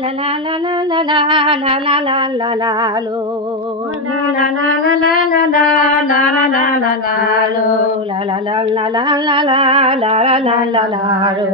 la la la la la la la la la la la lo la la la la la la la la la la la la lo la la la la la la la la la la la la lo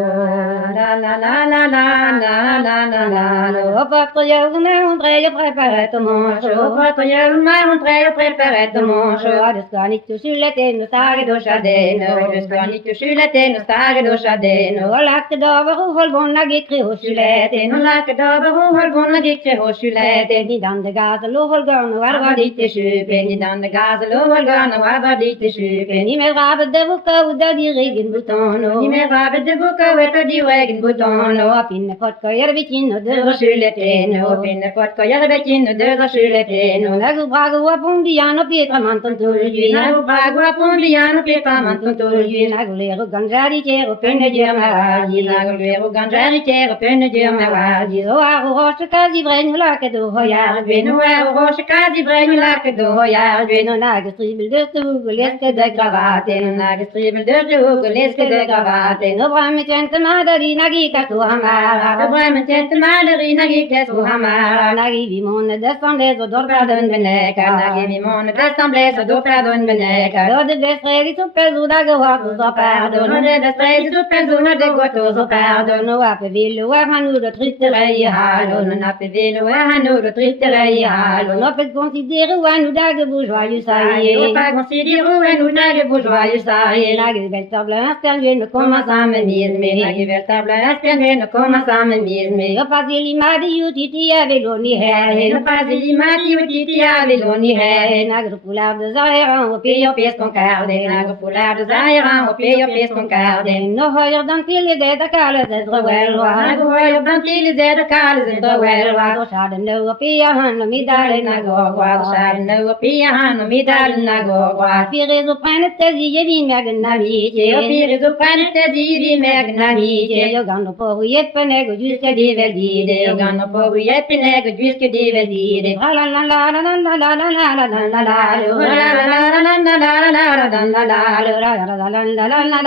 la la la la la la la la la lo Patriote montre je préparait mon chaud Patriote montre je préparait mon chaud Det skal ikke skylde til noe sage do chadeno Det skal ikke skylde til noe sage do chadeno Og lagt over og hold bånda gikri hos skyleten Og lagt over og hold bånda gikri hos skyleten I dande gazel og hold garn og var dit til sjupen I dande gazel og hold garn og var dit til sjupen I med rabede boka ut av de riggen butono I med rabede boka ut av de riggen butono Og pinne fotka gjør vi kinn og dør og skyleten Og pinne fotka gjør vi kinn og dør og skyleten Og lagu brago og pondian og pietra manton tuljuin Lagu brago og pondian og pietra manton tuljuin Lagu lero ganjari kjer og penne gjør meg vaji Lagu lero ganjari kjer og penne gjør meg vaji Og aro roche kazi vreng og lake do ho jarvin Og aro roche kazi vreng og lake do ho jarvin Og lage stribel dørte hug og leske det gravaten Og lage stribel dørte hug og leske det gravaten Og bremme kjente madari nagika to hamara Og bremme kjente madari nagika to hamara Nagi vi måne dessembles og dorperdun benekar Nagi vi måne dessembles og dorperdun benekar Og det ble streget opp el zodag og hart hos opperdun Og det ble streget opp el zodag det gått hos opperdun Og appe vil og han ud og tryttere i halon Og appe vil og han ud og tryttere i halon Og pet konsidere og han udage bourgeois saie Og pet konsidere og han udage bourgeois saie Nagi velter ble østern vil og komme sammen med meg Nagi velter ble østern vil og komme sammen med meg Og pasili madi utiti jeg vil ånd i herren Og pasili madi utiti jeg vil ånd i herren Nagre polar de zairan og pie og pes kon karden Nagre polar de zairan og pie og pes kon karden Nå høyer den til i det der kalles edre velva Nå høyer den til i det der kalles edre velva Då skjer det nå og pie han og middalen er gågva Då skjer det nå og pie han og middalen er gågva Fire så brennet det sier vi mergen er mykje Og fire så brennet det sier vi mergen er mykje Og gano på å hjelpen jeg og du skal de vel di det Og gano på å hjelpen jeg og du skal de vel di det La la la la la la la la la la la la la la La la la la la la la la la la la la la La la la la la la la la la la la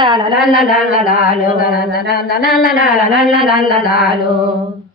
la la la La la la la la la la la la la la la la